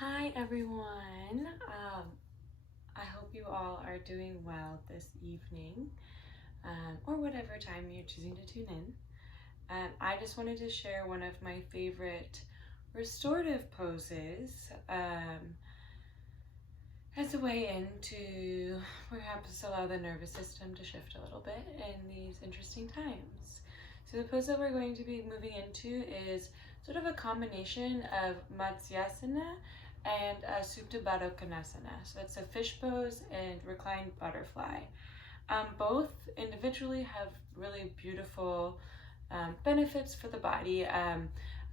Hi everyone. I hope you all are doing well this evening, or whatever time you're choosing to tune in. I just wanted to share one of my favorite restorative poses as a way in to perhaps allow the nervous system to shift a little bit in these interesting times. So the pose that we're going to be moving into is sort of a combination of Matsyasana and Supta Baddha Konasana. So it's a fish pose and reclined butterfly. Both individually have really beautiful benefits for the body. A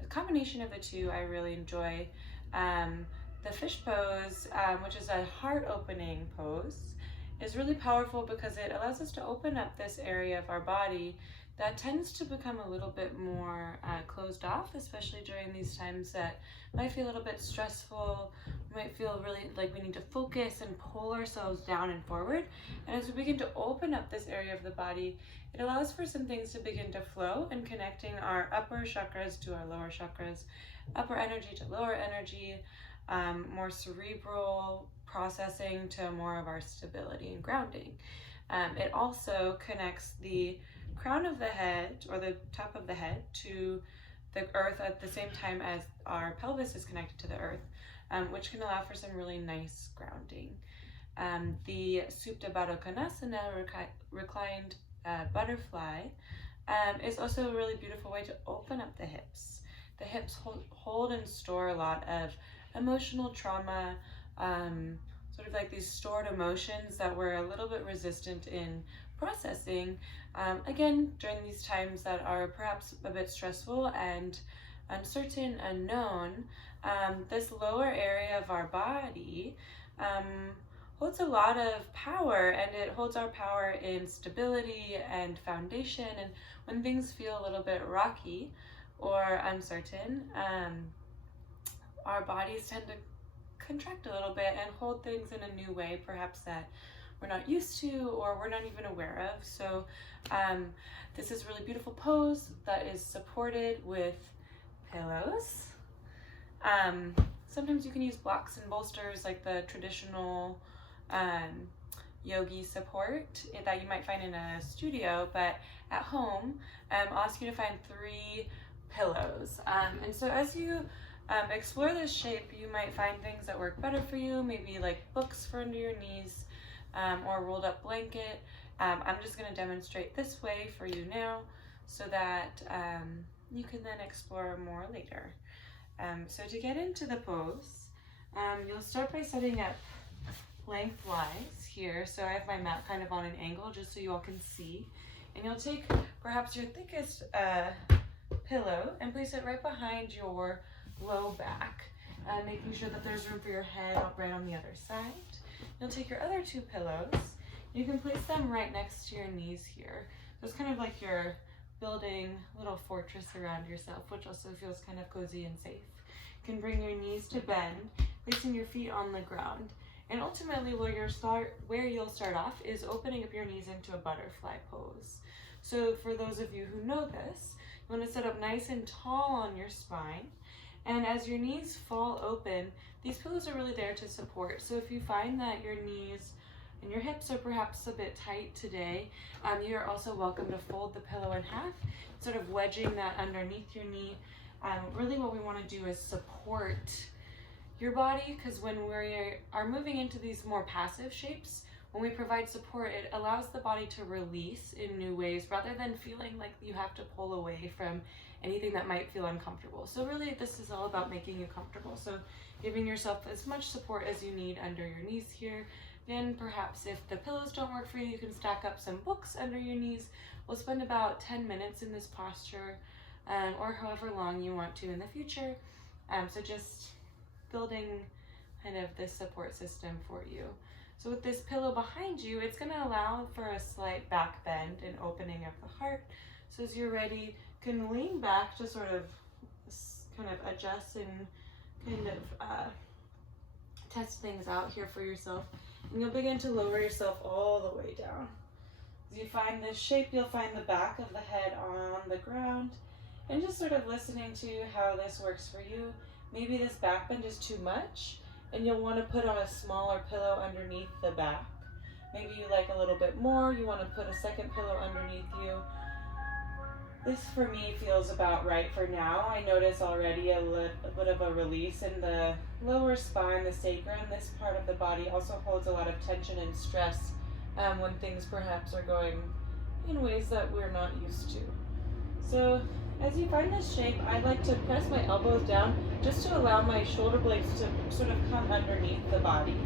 combination of the two I really enjoy. The fish pose, which is a heart opening pose, is really powerful because it allows us to open up this area of our body that tends to become a little bit more closed off, especially during these times that might feel a little bit stressful. We might feel really like we need to focus and pull ourselves down and forward. And as we begin to open up this area of the body, it allows for some things to begin to flow and connecting our upper chakras to our lower chakras, upper energy to lower energy, more cerebral processing to more of our stability and grounding. It also connects the crown of the head, or the top of the head, to the earth at the same time as our pelvis is connected to the earth, which can allow for some really nice grounding. The Supta Baddha Konasana, reclined butterfly, is also a really beautiful way to open up the hips. The hips hold and store a lot of emotional trauma, sort of like these stored emotions that we're a little bit resistant in processing, again, during these times that are perhaps a bit stressful and uncertain, unknown. This lower area of our body holds a lot of power, and it holds our power in stability and foundation. And when things feel a little bit rocky or uncertain, our bodies tend to contract a little bit and hold things in a new way, perhaps that we're not used to or we're not even aware of. So this is a really beautiful pose that is supported with pillows. Sometimes you can use blocks and bolsters like the traditional yogi support that you might find in a studio, but at home, I'll ask you to find 3 pillows. And so as you explore this shape, you might find things that work better for you, maybe like books for under your knees, or a rolled up blanket. I'm just going to demonstrate this way for you now so that you can then explore more later. So to get into the pose, you'll start by setting up lengthwise here. So I have my mat kind of on an angle just so you all can see. And you'll take perhaps your thickest pillow and place it right behind your low back, making sure that there's room for your head right on the other side. You'll take your other 2 pillows. You can place them right next to your knees here. So it's kind of like you're building a little fortress around yourself, which also feels kind of cozy and safe. You can bring your knees to bend, placing your feet on the ground. And ultimately where you'll start off is opening up your knees into a butterfly pose. So for those of you who know this, you want to sit up nice and tall on your spine. And as your knees fall open, these pillows are really there to support. So if you find that your knees and your hips are perhaps a bit tight today, you're also welcome to fold the pillow in half, sort of wedging that underneath your knee. Really what we want to do is support your body, because when we are moving into these more passive shapes, when we provide support, it allows the body to release in new ways rather than feeling like you have to pull away from anything that might feel uncomfortable. So really this is all about making you comfortable. So giving yourself as much support as you need under your knees here. Then perhaps if the pillows don't work for you, you can stack up some books under your knees. We'll spend about 10 minutes in this posture, or however long you want to in the future. So just building kind of this support system for you. So with this pillow behind you, it's going to allow for a slight back bend and opening of the heart. So as you're ready, you can lean back to sort of kind of adjust and kind of test things out here for yourself. And you'll begin to lower yourself all the way down. As you find this shape, you'll find the back of the head on the ground, and just sort of listening to how this works for you. maybe this back bend is too much and you'll want to put on a smaller pillow underneath the back. Maybe you like a little bit more, you want to put a second pillow underneath you. This for me feels about right for now. I notice already a bit of a release in the lower spine, the sacrum. This part of the body also holds a lot of tension and stress when things perhaps are going in ways that we're not used to. So as you find this shape, I like to press my elbows down just to allow my shoulder blades to sort of come underneath the body.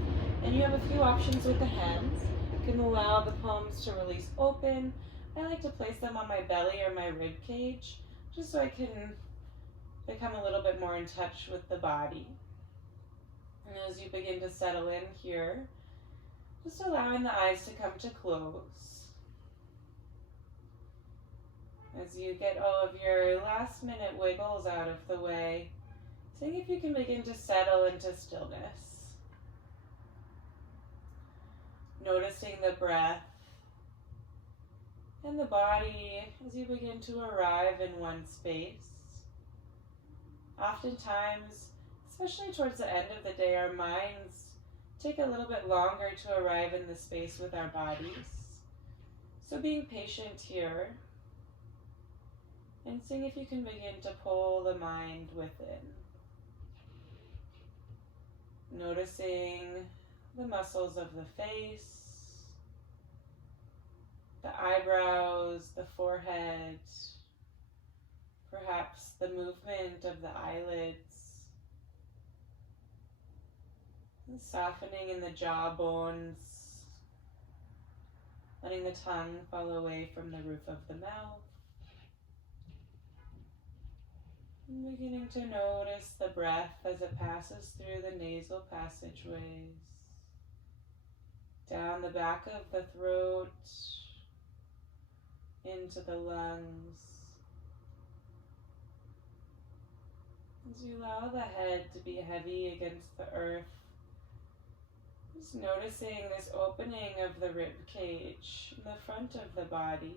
And you have a few options with the hands. You can allow the palms to release open. I like to place them on my belly or my rib cage, just so I can become a little bit more in touch with the body. And as you begin to settle in here, just allowing the eyes to come to close. As you get all of your last minute wiggles out of the way, seeing if you can begin to settle into stillness. Noticing the breath and the body as you begin to arrive in one space. Oftentimes, especially towards the end of the day, our minds take a little bit longer to arrive in the space with our bodies. So being patient here and seeing if you can begin to pull the mind within. Noticing the muscles of the face, the eyebrows, the forehead, perhaps the movement of the eyelids, and softening in the jaw bones, letting the tongue fall away from the roof of the mouth. And beginning to notice the breath as it passes through the nasal passageways, down the back of the throat, into the lungs. As you allow the head to be heavy against the earth, just noticing this opening of the rib cage in the front of the body.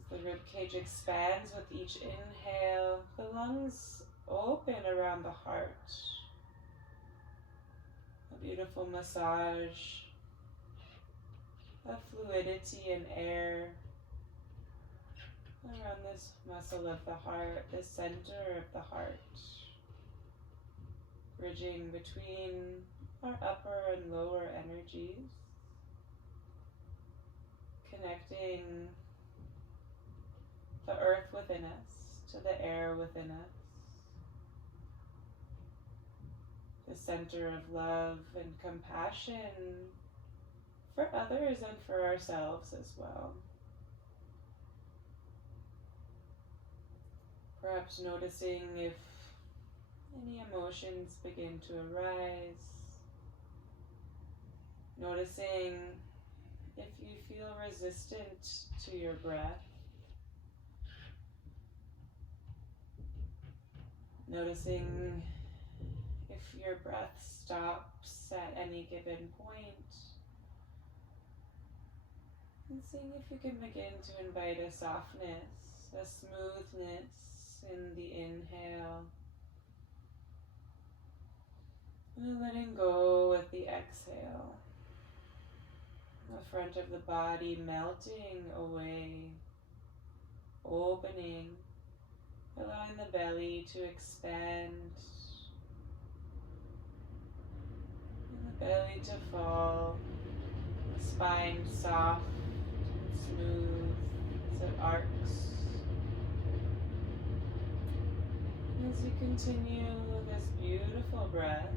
As the rib cage expands with each inhale, the lungs open around the heart. A beautiful massage of fluidity and air around this muscle of the heart, the center of the heart, bridging between our upper and lower energies, connecting the earth within us to the air within us, the center of love and compassion for others and for ourselves as well. Perhaps noticing if any emotions begin to arise. Noticing if you feel resistant to your breath. Noticing if your breath stops at any given point. And seeing if you can begin to invite a softness, a smoothness in the inhale. And letting go with the exhale. The front of the body melting away, opening, allowing the belly to expand. And the belly to fall, the spine soft, smooth as it arcs. And as you continue this beautiful breath,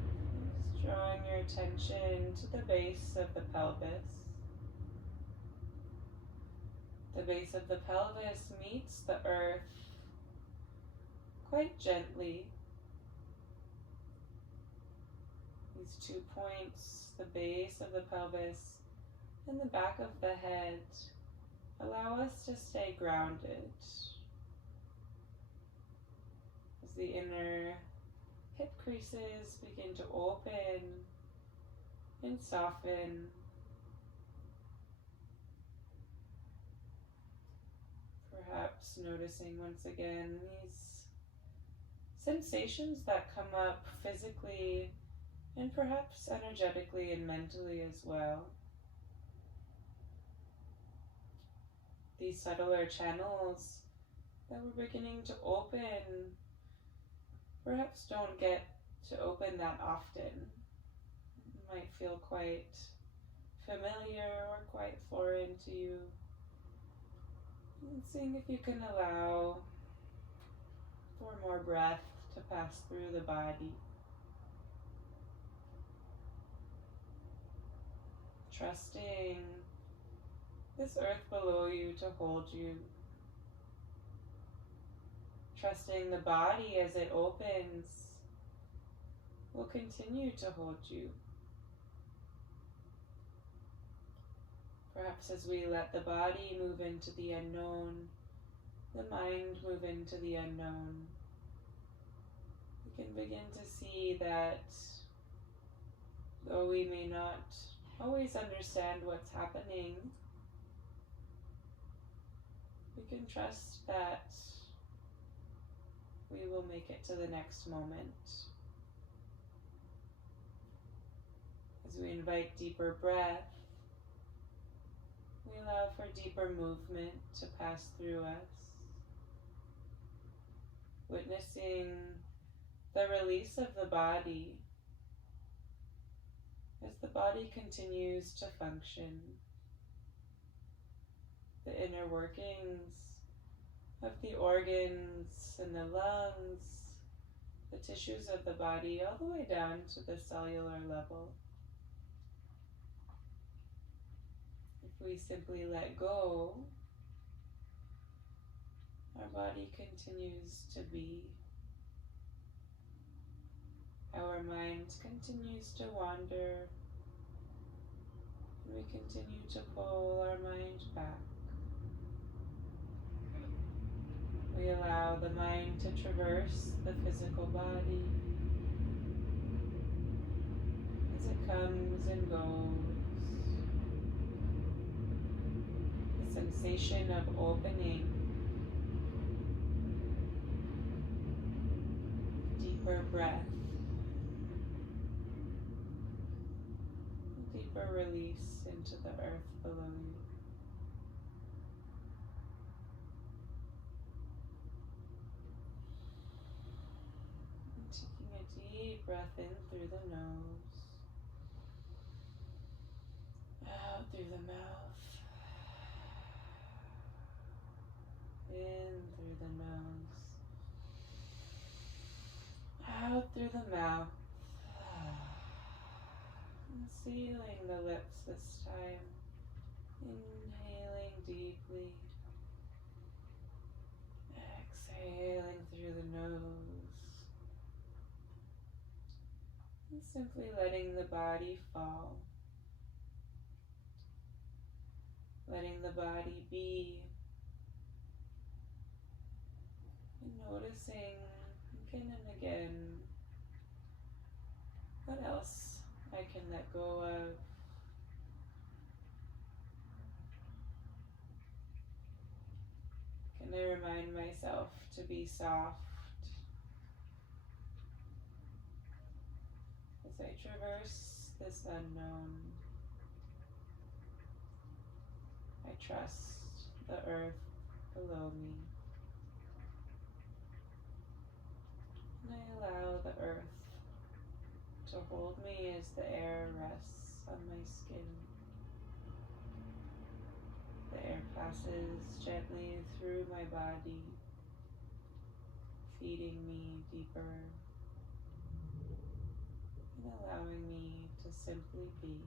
just drawing your attention to the base of the pelvis. The base of the pelvis meets the earth quite gently. These 2 points, the base of the pelvis and the back of the head, allow us to stay grounded. As the inner hip creases begin to open and soften, Perhaps noticing once again these sensations that come up physically and perhaps energetically and mentally as well. These subtler channels that we're beginning to open perhaps don't get to open that often. It might feel quite familiar or quite foreign to you. And seeing if you can allow for more breath to pass through the body. Trusting this earth below you to hold you. Trusting the body as it opens will continue to hold you. Perhaps as we let the body move into the unknown, the mind move into the unknown, we can begin to see that though we may not always understand what's happening, we can trust that we will make it to the next moment. As we invite deeper breath, we allow for deeper movement to pass through us, witnessing the release of the body as the body continues to function, the inner workings of the organs and the lungs, the tissues of the body, all the way down to the cellular level. If we simply let go, our body continues to be. Our mind continues to wander, and we continue to pull our mind back. We allow the mind to traverse the physical body as it comes and goes. The sensation of opening, deeper breath, deeper release into the earth below you. Taking a deep breath in through the nose, out through the mouth, in through the nose, out through the mouth, and sealing the lips this time, inhaling deeply, exhaling through the nose. And simply letting the body fall, letting the body be, and noticing again and again what else I can let go of. Can I remind myself to be soft as I traverse this unknown? I trust the earth below me, and I allow the earth to hold me as the air rests on my skin. The air passes gently through my body, feeding me deeper and allowing me to simply be.